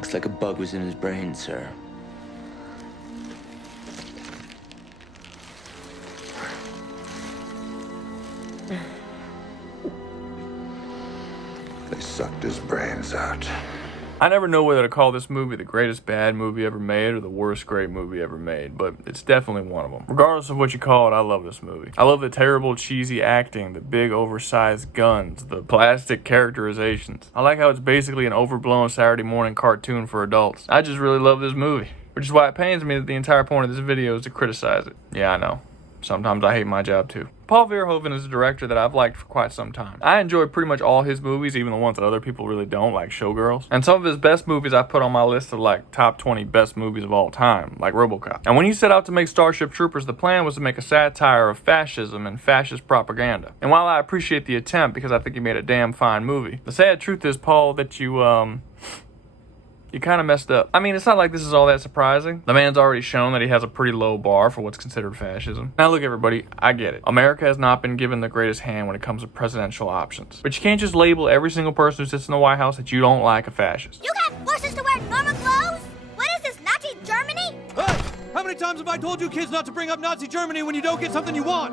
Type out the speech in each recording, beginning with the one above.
Looks like a bug was in his brain, sir. They sucked his brains out. I never know whether to call this movie the greatest bad movie ever made or the worst great movie ever made, but it's definitely one of them. Regardless of what you call it, I love this movie. I love the terrible, cheesy acting, the big, oversized guns, the plastic characterizations. I like how it's basically an overblown Saturday morning cartoon for adults. I just really love this movie, which is why it pains me that the entire point of this video is to criticize it. Yeah, I know. Sometimes I hate my job too. Paul Verhoeven is a director that I've liked for quite some time. I enjoy pretty much all his movies, even the ones that other people really don't, like Showgirls. And some of his best movies I've put on my list of like top 20 best movies of all time, like RoboCop. And when he set out to make Starship Troopers, the plan was to make a satire of fascism and fascist propaganda. And while I appreciate the attempt because I think he made a damn fine movie, the sad truth is, Paul, that you kind of messed up. I mean, it's not like this is all that surprising. The man's already shown that he has a pretty low bar for what's considered fascism. Now look, everybody, I get it. America has not been given the greatest hand when it comes to presidential options. But you can't just label every single person who sits in the White House that you don't like a fascist. You got forces to wear normal clothes? What is this, Nazi Germany? Hey! How many times have I told you kids not to bring up Nazi Germany when you don't get something you want?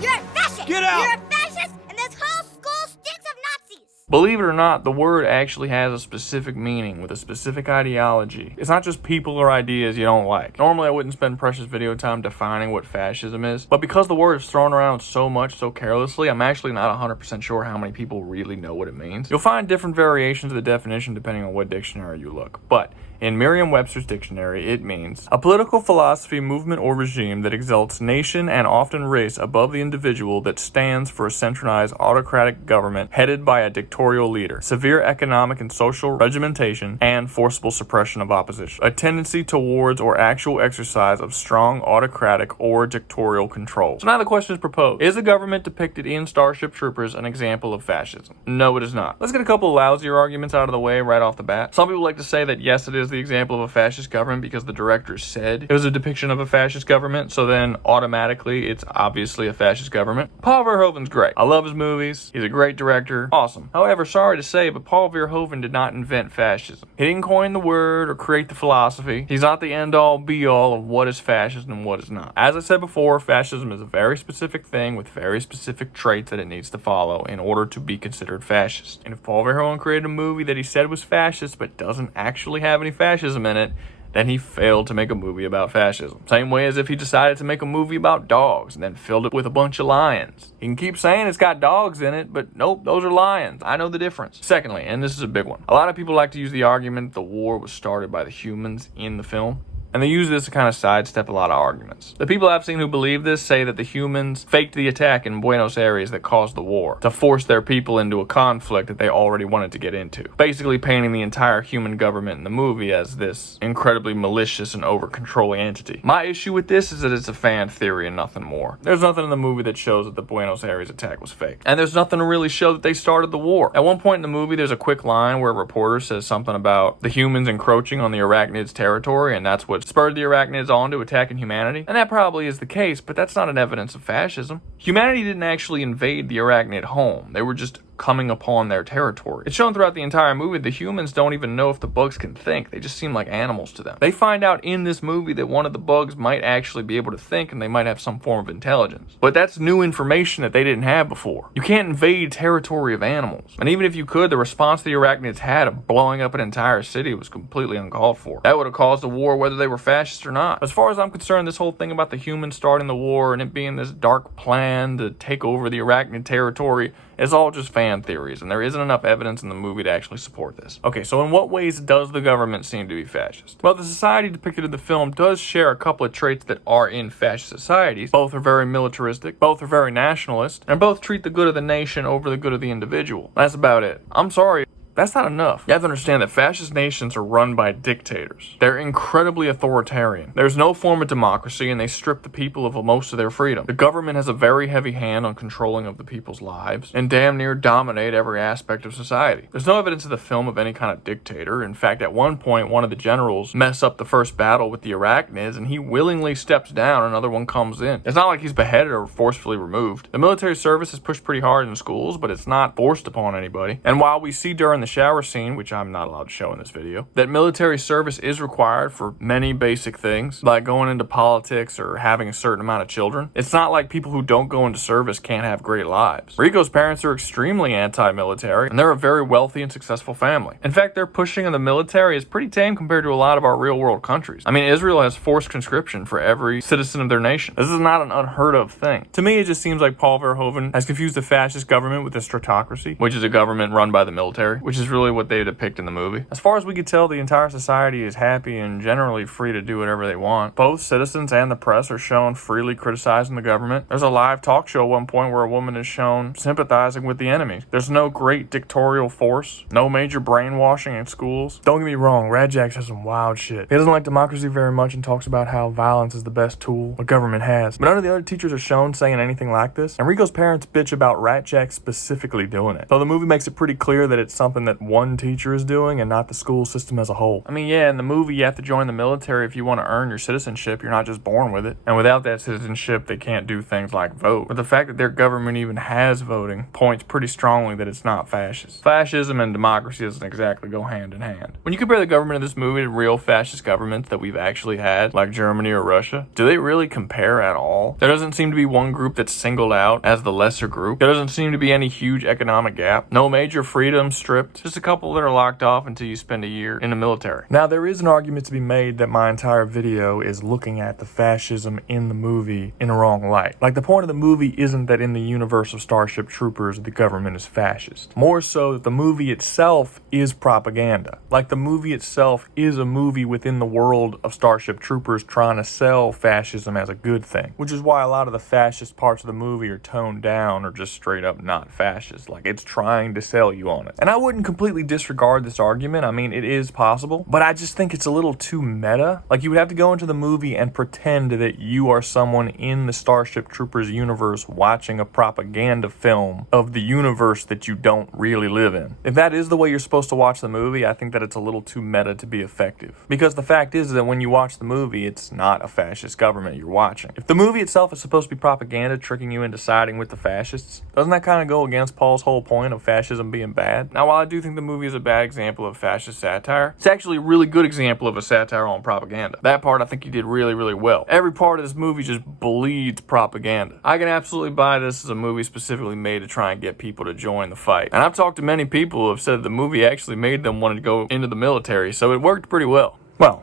You're a fascist! Get out! You're a fascist, and this whole school stinks of Nazis! Believe it or not, the word actually has a specific meaning with a specific ideology. It's not just people or ideas you don't like. Normally I wouldn't spend precious video time defining what fascism is, but because the word is thrown around so much, so carelessly, I'm actually not 100% sure how many people really know what it means. You'll find different variations of the definition depending on what dictionary you look, but in Merriam-Webster's dictionary, it means a political philosophy, movement, or regime that exalts nation and often race above the individual, that stands for a centralized autocratic government headed by a dictatorial leader, severe economic and social regimentation, and forcible suppression of opposition. A tendency towards or actual exercise of strong autocratic or dictatorial control. So now the question is proposed. Is the government depicted in Starship Troopers an example of fascism? No, it is not. Let's get a couple of lousier arguments out of the way right off the bat. Some people like to say that yes, it is the example of a fascist government because the director said it was a depiction of a fascist government, so then automatically it's obviously a fascist government. Paul Verhoeven's great. I love his movies. He's a great director. Awesome. However, sorry to say, but Paul Verhoeven did not invent fascism. He didn't coin the word or create the philosophy. He's not the end-all be-all of what is fascism and what is not. As I said before, fascism is a very specific thing with very specific traits that it needs to follow in order to be considered fascist. And if Paul Verhoeven created a movie that he said was fascist but doesn't actually have any fascism in it, then he failed to make a movie about fascism. Same way as if he decided to make a movie about dogs and then filled it with a bunch of lions. He can keep saying it's got dogs in it, but nope, those are lions. I know the difference. Secondly, and this is a big one, a lot of people like to use the argument that the war was started by the humans in the film. And they use this to kind of sidestep a lot of arguments. The people I've seen who believe this say that the humans faked the attack in Buenos Aires that caused the war to force their people into a conflict that they already wanted to get into. Basically painting the entire human government in the movie as this incredibly malicious and over-controlling entity. My issue with this is that it's a fan theory and nothing more. There's nothing in the movie that shows that the Buenos Aires attack was fake. And there's nothing to really show that they started the war. At one point in the movie, there's a quick line where a reporter says something about the humans encroaching on the arachnids' territory, and that's what spurred the arachnids on to attacking humanity. And that probably is the case, but that's not an evidence of fascism. Humanity didn't actually invade the arachnid home. They were just coming upon their territory. It's shown throughout the entire movie the humans don't even know if the bugs can think. They just seem like animals to them. They find out in this movie that one of the bugs might actually be able to think and they might have some form of intelligence. But that's new information that they didn't have before. You can't invade territory of animals. And even if you could, the response the arachnids had of blowing up an entire city was completely uncalled for. That would have caused a war whether they were fascist or not. As far as I'm concerned, this whole thing about the humans starting the war and it being this dark plan to take over the arachnid territory is all just fan theories, and there isn't enough evidence in the movie to actually support this. Okay, so in what ways does the government seem to be fascist? Well, the society depicted in the film does share a couple of traits that are in fascist societies. Both are very militaristic, both are very nationalist, and both treat the good of the nation over the good of the individual. That's about it. I'm sorry. That's not enough. You have to understand that fascist nations are run by dictators. They're incredibly authoritarian. There's no form of democracy and they strip the people of most of their freedom. The government has a very heavy hand on controlling of the people's lives and damn near dominate every aspect of society. There's no evidence in the film of any kind of dictator. In fact, at one point, one of the generals mess up the first battle with the arachnids and he willingly steps down and another one comes in. It's not like he's beheaded or forcefully removed. The military service is pushed pretty hard in schools, but it's not forced upon anybody. And while we see during the shower scene, which I'm not allowed to show in this video, that military service is required for many basic things, like going into politics or having a certain amount of children. It's not like people who don't go into service can't have great lives. Rico's parents are extremely anti-military, and they're a very wealthy and successful family. In fact, their pushing of the military is pretty tame compared to a lot of our real-world countries. I mean, Israel has forced conscription for every citizen of their nation. This is not an unheard of thing. To me, it just seems like Paul Verhoeven has confused the fascist government with the stratocracy, which is a government run by the military, which is really what they depict in the movie. As far as we could tell, the entire society is happy and generally free to do whatever they want. Both citizens and the press are shown freely criticizing the government. There's a live talk show at one point where a woman is shown sympathizing with the enemy. There's no great dictatorial force, no major brainwashing in schools. Don't get me wrong, Radjack says some wild shit. He doesn't like democracy very much and talks about how violence is the best tool a government has. But none of the other teachers are shown saying anything like this, and Rico's parents bitch about Radjack specifically doing it. So the movie makes it pretty clear that it's something that one teacher is doing and not the school system as a whole. I mean, yeah, in the movie you have to join the military if you want to earn your citizenship. You're not just born with it. And without that citizenship, they can't do things like vote. But the fact that their government even has voting points pretty strongly that it's not fascist. Fascism and democracy doesn't exactly go hand in hand. When you compare the government of this movie to real fascist governments that we've actually had, like Germany or Russia, do they really compare at all? There doesn't seem to be one group that's singled out as the lesser group. There doesn't seem to be any huge economic gap. No major freedoms stripped. Just a couple that are locked off until you spend a year in the military. Now, there is an argument to be made that my entire video is looking at the fascism in the movie in the wrong light. Like, the point of the movie isn't that in the universe of Starship Troopers, the government is fascist. More so that the movie itself is propaganda. Like, the movie itself is a movie within the world of Starship Troopers trying to sell fascism as a good thing. Which is why a lot of the fascist parts of the movie are toned down or just straight up not fascist. Like, it's trying to sell you on it. And I wouldn't completely disregard this argument. I mean, it is possible, but I just think it's a little too meta. Like, you would have to go into the movie and pretend that you are someone in the Starship Troopers universe watching a propaganda film of the universe that you don't really live in. If that is the way you're supposed to watch the movie, I think that it's a little too meta to be effective. Because the fact is that when you watch the movie, it's not a fascist government you're watching. If the movie itself is supposed to be propaganda, tricking you into siding with the fascists, doesn't that kind of go against Paul's whole point of fascism being bad? Now, while I do think the movie is a bad example of fascist satire, it's actually a really good example of a satire on propaganda. That part I think he did really, really well. Every part of this movie just bleeds propaganda. I can absolutely buy this as a movie specifically made to try and get people to join the fight. And I've talked to many people who have said the movie actually made them want to go into the military, so it worked pretty well. Well,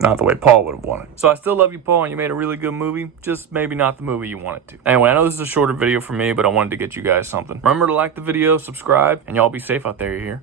not the way Paul would have wanted. So I still love you, Paul, and you made a really good movie, just maybe not the movie you wanted to. Anyway, I know this is a shorter video for me, but I wanted to get you guys something. Remember to like the video, subscribe, and y'all be safe out there, you hear?